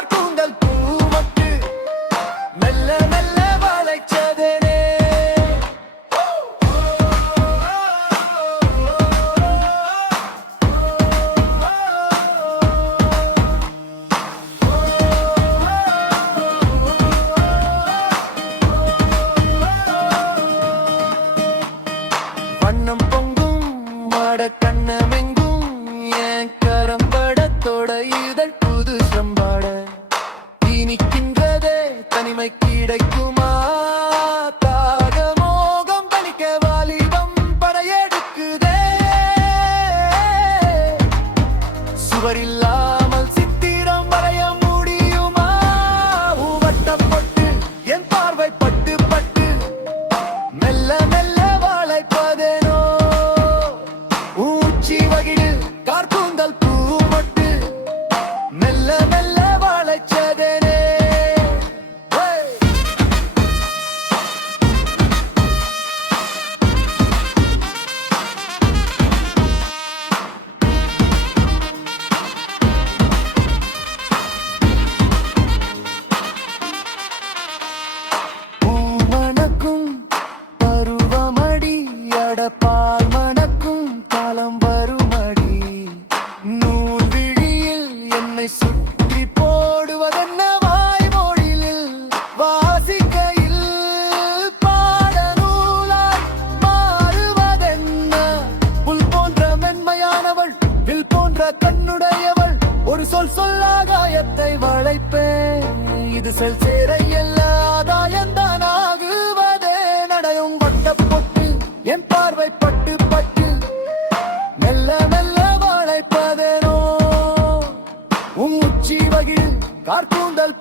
கார்கூந்தல் பூமட்டு மெல்ல மெல்ல வளைச்சதேனே. வண்ணம் பொங்கும் மாட கண்ணமெங்கும் என் கரம்படத்தோட இதழ் புது சம்பாட இனிக்கின்றதே தனிமை கிடைக்குமா தாக மோகம் தணிக்க வாலிபம் படையெடுக்குதே. சுவரில்லாமல் சித்திரம் வரைய முடியுமா வட்டப்பட்டு என் பார்வை பட்டு பட்டு மெல்ல மெல்ல வாழைப்பதேனோ. ஊச்சி வகிடு கார்கூந்தல் பூமட்டு மெல்ல மெல்ல வாழைச்சதேனே. பூமணக்கும் பருவமடி அடப்பால் மணக்கும் காலம் வருமடி. நூல் விழியில் என்னை சுற்றி போடுவதென்ன வாய்மொழியில் வாசிக்கையில் பாடநூலாய் மாறுவதென்ன. புல் போன்ற மென்மையானவள் வில் போன்ற கண்ணுடையவள் ஒரு சொல் சொல்லாகாயத்தை வளைப்பேன். இது செல் சேரை எல்லாதாயந்தான் ஆகுவதே. நடையும் வட்ட பொட்டு என் பார்வை பட்டு பட்டு மெல்ல மெல்ல வாழைப்பதேனோ. உச்சி வகில் கார்கூந்தல்